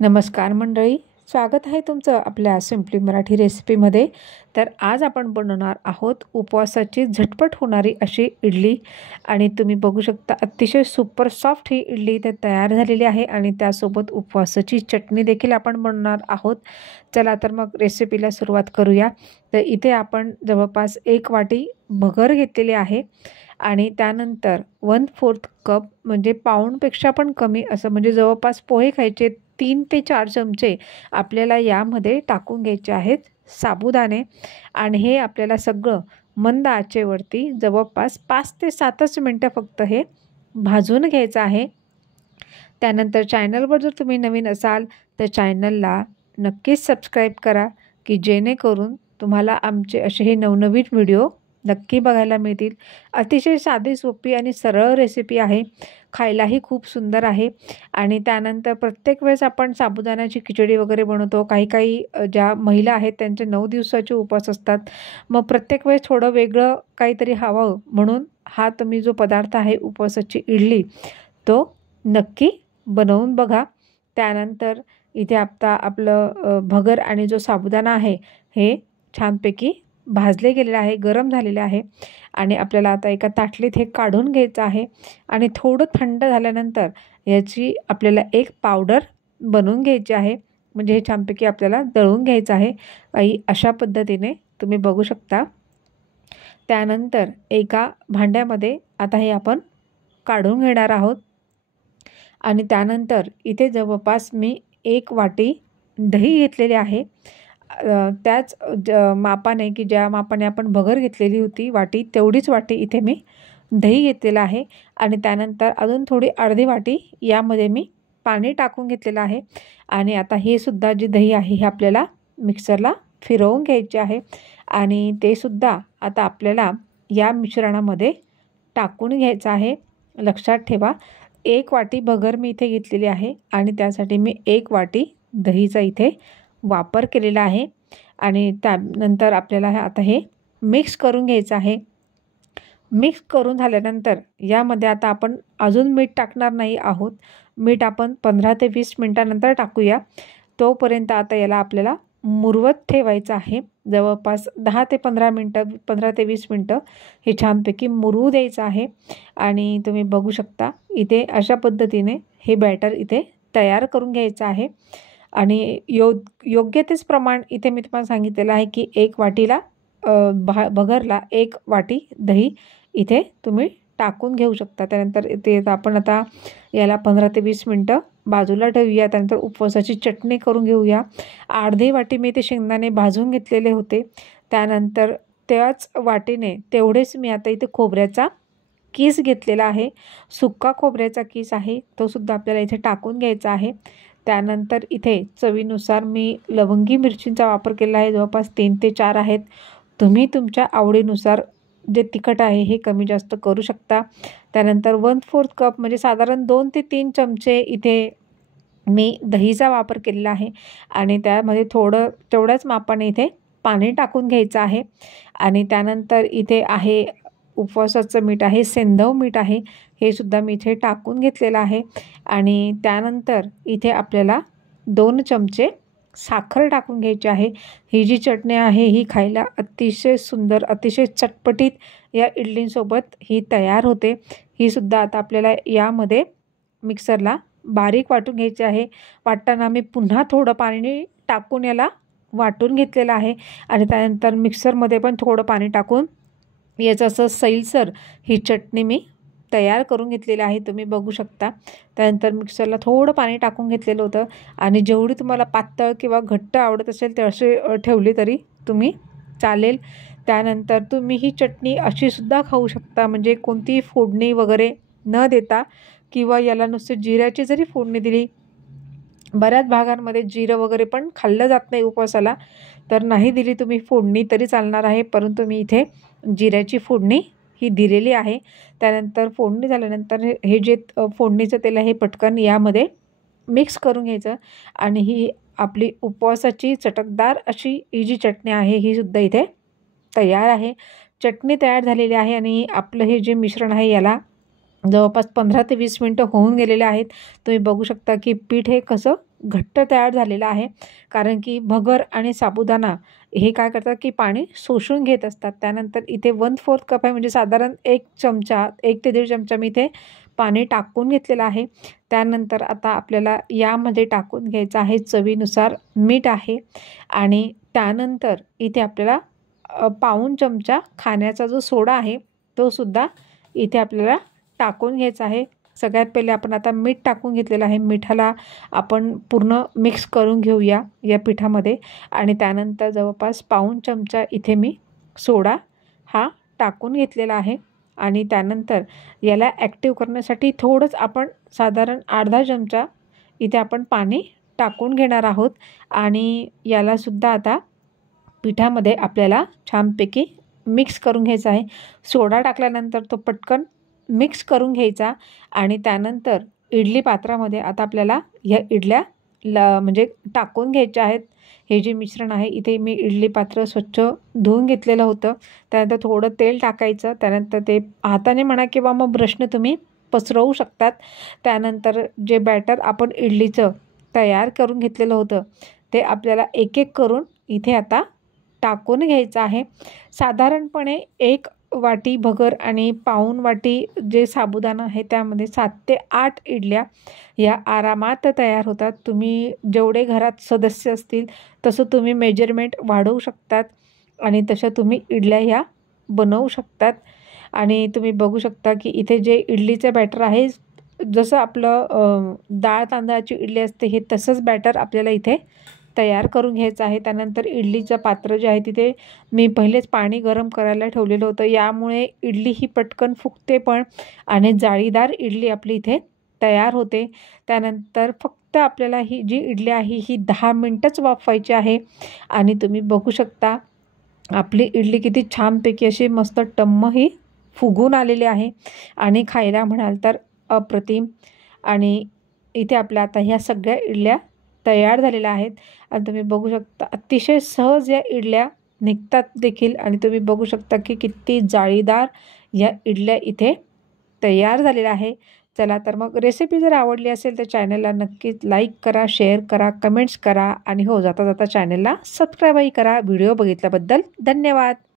नमस्कार मंडळी, स्वागत आहे तुमचं आपल्या सिम्पली मराठी रेसिपीमध्ये। तर आज आपण बनवणार आहोत उपवासाची झटपट होणारी अशी इडली आणि तुम्ही बघू शकता अतिशय सुपर सॉफ्ट ही इडली इथे तयार झालेली आहे आणि त्यासोबत उपवासाची चटणी देखील आपण बनवणार आहोत। चला तर मग रेसिपीला सुरुवात करूया। तर इथे आपण जवळपास 1 वाटी भगर घेतलेली आहे आणि त्यानंतर 1/4 कप म्हणजे पाऊणपेक्षा पण कमी असं म्हणजे जवळपास पोहे खायचे 3 ते 4 चमचे आपल्याला यामध्ये टाकून घ्यायचे आहेत साबुदाणे आणि हे आपल्याला सगळं मंद आचेवरती जवळपास 5 ते 7च मिनटं फक्त हे भाजून घ्यायचं आहे। त्यानंतर चॅनलवर जर तुम्ही नवीन असाल तर चॅनलला नक्कीच सबस्क्राईब करा की जेणेकरून तुम्हाला आमचे असे हे नवनवीन व्हिडिओ नक्की बघायला मिळतील। अतिशय साधी सोपी आणि सरळ रेसिपी आहे, खायलाही खूप सुंदर आहे। आणि त्यानंतर प्रत्येक वेळेस आपण साबुदाण्याची खिचडी वगैरे बनवतो, काही ज्या महिला आहेत त्यांचे 9 दिवसाचे उपवास असतात, मग प्रत्येक वेळेस थोडं वेगळं काहीतरी हवं म्हणून हा तुम्ही जो पदार्थ आहे उपवासाची इडली तो नक्की बनवून बघा। त्यानंतर इथे आता आपलं भगर आणि जो साबुदाणा आहे हे छानपैकी भाजले गेलेले आहे, गरम झालेले आहे आणि आपल्याला आता एका ताटलीत हे काढून घ्यायचं आहे आणि थोडं थंड झाल्यानंतर याची आपल्याला एक पावडर बनवून घ्यायची आहे, म्हणजे हे छानपैकी आपल्याला दळून घ्यायचं आहे काही अशा पद्धतीने तुम्ही बघू शकता। त्यानंतर एका भांड्यामध्ये आता हे आपण काढून घेणार आहोत आणि त्यानंतर इथे जवळपास मी 1 वाटी दही घेतलेली आहे। त्याच मापाने की ज्या मापाने आपण भगर घेतलेली होती वाटी तेवढीच वाटी इथे मी दही घेतलेलं आहे आणि त्यानंतर अजून थोडी अर्धी वाटी यामध्ये मी पाणी टाकून घेतलेलं आहे आणि आता हे सुद्धा जी दही आहे हे आपल्याला मिक्सरला फिरवून घ्यायचे आहे आणि ते सुद्धा आता आपल्याला या मिश्रणामध्ये टाकून घ्यायचं आहे। लक्षात ठेवा 1 वाटी भगर मी इथे घेतलेली आहे आणि त्यासाठी मी 1 वाटी दहीचा इथे वापर केलेला आहे आणि त्यानंतर आपल्याला आता हे मिक्स करून घ्यायचं आहे। मिक्स करून झाल्यानंतर यामध्ये आता आपण अजून मीठ टाकणार नाही आहोत, मीठ आपण 15 ते 20 मिनटानंतर टाकूया। तोपर्यंत आता याला आपल्याला मुरवत ठेवायचं आहे, जवळपास 10 ते 15 मिनटं 15 ते 20 मिनटं हे छानपैकी मुरवू द्यायचं आहे आणि तुम्ही बघू शकता इथे अशा पद्धतीने हे बॅटर इथे तयार करून घ्यायचं आहे आणि योग्य तेच प्रमाण इथे मी तुम्हाला सांगितलेलं आहे की 1 वाटीला भगरला 1 वाटी दही इथे तुम्ही टाकून घेऊ शकता। त्यानंतर ते आपण आता याला 15 ते 20 मिनटं बाजूला ठेवूया। त्यानंतर उपवासाची चटणी करून घेऊया। अर्धी वाटी मी ते शेंगदाणे भाजून घेतलेले होते, त्यानंतर त्याच वाटीने तेवढेच मी आता इथे खोबऱ्याचा कीस घेतलेला आहे, सुक्का खोबऱ्याचा कीस आहे तो सुद्धा आपल्याला इथे टाकून घ्यायचा आहे। त्यानंतर इथे चवीनुसार मी लवंगी मिरचींचा वापर केला आहे, जवळपास 3 ते 4 आहेत। तुम्ही तुमच्या आवडीनुसार जे तिखट आहे हे कमी जास्त करू शकता। त्यानंतर 1/4 कप म्हणजे साधारण 2 ते 3 चमचे इथे मी दहीचा वापर केलेला आहे आणि त्यामध्ये तेवढ्याच मापाने इथे पाणी टाकून घ्यायचं आहे आणि त्यानंतर इथे आहे उपवासाचं मीठ आहे, सेंधव मीठ आहे, हे सुद्धा मी इथे टाकून घेतलेलं आहे आणि त्यानंतर इथे आपल्याला 2 चमचे साखर टाकून घ्यायची आहे। ही जी चटणी आहे ही खायला अतिशय सुंदर, अतिशय चटपटीत या इडलींसोबत ही तयार होते। ही सुद्धा आता आपल्याला यामध्ये मिक्सरला बारीक वाटून घ्यायची आहे। वाटताना मी पुन्हा थोडं पाणी टाकून याला वाटून घेतलेलं आहे आणि त्यानंतर मिक्सरमध्ये पण थोडं पाणी टाकून याचं असं सैलसर ही चटणी मी तयार करून घेतलेली आहे, तुम्ही बघू शकता। त्यानंतर मिक्सरला थोडं पाणी टाकून घेतलेलं होतं आणि जेवढी तुम्हाला पातळ किंवा घट्ट आवडत असेल ते असे ठेवली तरी तुम्ही चालेल। त्यानंतर तुम्ही ही चटणी अशी सुद्धा खाऊ शकता, म्हणजे कोणतीही फोडणी वगैरे न देता किंवा याला नुसते जिऱ्याची जरी फोडणी दिली, बऱ्याच भागांमध्ये जिरं वगैरे पण खाल्लं जात नाही उपवासाला, तर नाही दिली तुम्ही फोडणी तरी चालणार आहे, परंतु मी इथे जिऱ्याची फोडणी ही दिलेली आहे। त्यानंतर फोडणी झाल्यानंतर हे जे फोडणीचं तेल आहे हे पटकन यामध्ये मिक्स करून घ्यायचं आणि ही आपली उपवासाची चटकदार अशी ही जी चटणी आहे ही सुद्धा इथे तयार आहे। चटणी तयार झालेली आहे आणि आपलं हे जे मिश्रण आहे याला जवळपास 15 ते 20 मिनटं होऊन गेलेले आहेत। तुम्ही बघू शकता की पीठ हे कसं घट्ट तयार झालेला आहे, कारण की भगर आणि साबुदाणा हे काय करतात की पाणी शोषून घेत असतात. त्यानंतर इथे 1/4 कप आहे, म्हणजे साधारण 1 चमचा 1 ते 1.5 चमचा मी इथे पाणी टाकून घेतलेलं आहे. त्यानंतर आता आपल्याला यामध्ये टाकून घ्यायचं आहे चवीनुसार मीठ आहे आणि त्यानंतर इथे आपल्याला पाऊण चमचा खाण्याचा जो सोडा आहे तो सुद्धा इथे आपल्याला टाकून घ्यायचा आहे. सगळ्यात पहिले आपण आता मीठ टाकून घेतलेलं आहे. मिठाला आपण पूर्ण मिक्स करून घेऊया या पिठामध्ये आणि त्यानंतर जवळपास पाऊण चमचा इथे मी सोडा हा टाकून घेतलेला आहे आणि त्यानंतर याला ॲक्टिव्ह करण्यासाठी थोडंच आपण साधारण अर्धा चमचा इथे आपण पाणी टाकून घेणार आहोत आणि यालासुद्धा आता पिठामध्ये आपल्याला छानपैकी मिक्स करून घ्यायचा आहे. सोडा टाकल्यानंतर तो पटकन मिक्स करून घ्यायचा आणि त्यानंतर इडली पात्रामध्ये आता आपल्याला ह्या इडल्या म्हणजे टाकून घ्यायच्या आहेत. हे जे मिश्रण आहे इथे मी इडली पात्र स्वच्छ धुवून घेतलेलं होतं. त्यानंतर थोडं तेल टाकायचं. त्यानंतर ते हाताने म्हणा किंवा मग ब्रशने तुम्ही पसरवू शकतात. त्यानंतर जे बॅटर आपण इडलीचं तयार करून घेतलेलं होतं ते आपल्याला एक एक करून इथे आता टाकून घ्यायचं आहे. साधारणपणे 1 वाटी भगर आणि पाऊण वाटी जे साबुदाणा आहे त्यामध्ये 7 ते 8 इडल्या या आरामात तयार होतात. तुम्ही जेवढे घरात सदस्य असतील तसं तुम्ही मेजरमेंट वाढवू शकतात आणि तशा तुम्ही इडल्या ह्या बनवू शकतात. आणि तुम्ही बघू शकता की इथे जे इडलीचं बॅटर आहे जसं आपलं डाळ तांदळाची इडली असते हे तसंच बॅटर आपल्याला इथे तयार करून घ्यायचं आहे. त्यानंतर इडलीचं पात्र जे आहे तिथे मी पहिलेच पाणी गरम करायला ठेवलेलं होतं. यामुळे इडली ही पटकन फुगते पण आणि जाळीदार इडली आपली इथे तयार होते. त्यानंतर फक्त आपल्याला ही जी इडली आहे ही 10 मिनटंच वाफवायची आहे आणि तुम्ही बघू शकता आपली इडली किती छानपैकी अशी मस्त टम्म ही फुगून आलेली आहे आणि खायला म्हणाल तर अप्रतिम. आणि इथे आपल्या आता ह्या सगळ्या इडल्या तयार झालेल्या आहेत आणि तुम्ही बघू शकता अतिशय सहज या इडल्या निघतात देखील आणि तुम्ही बघू शकता की किती जाळीदार या इडल्या इथे तयार झालेल्या आहे. चला तर मग रेसिपी जर आवडली असेल तर चॅनलला नक्कीच लाईक करा, शेअर करा, कमेंट्स करा आणि हो जाता जाता चॅनलला सबस्क्राईबही करा. व्हिडिओ बघितल्याबद्दल धन्यवाद.